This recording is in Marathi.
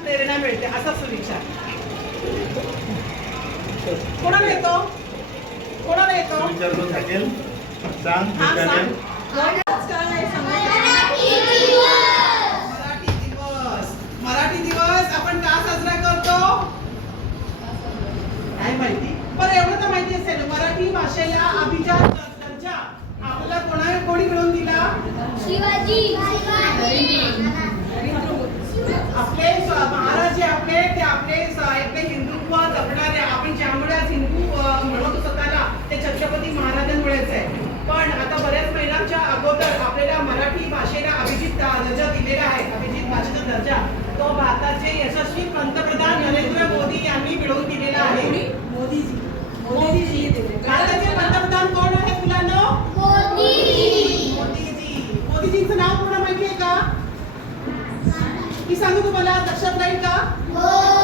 प्रेरणा मिळते असा सुविचार कोणाला येतो कोणाला येतो मराठी दिवस आपण का साजरा करतो काय माहिती पण एवढं तर माहिती असेल मराठी भाषेला अभिजात दर्जा आपल्याला कोणी मिळवून दिला शिवाजी आपले महाराज जे आपले ते आपले हिंदुत्व जपणारे आपण ज्यामुळे आज हिंदू म्हणतो स्वतःला ते छत्रपती महाराजांमुळेच आहे पण आता बऱ्याच महिन्यांच्या अगोदर आपल्याला मराठी भाषेला अभिजित दर्जा दिलेला आहे अभिजित भाषेचा दर्जा तो भारताचे यशस्वी पंतप्रधान नरेंद्र मोदी यांनी मिळवून दिलेला आहे मोदीजी भारताचे पंतप्रधान कोण आहे मुलांनो मोदीजींचं नाव पूर्ण माहिती आहे का मी सांगू तुम्हाला लक्षात राहील का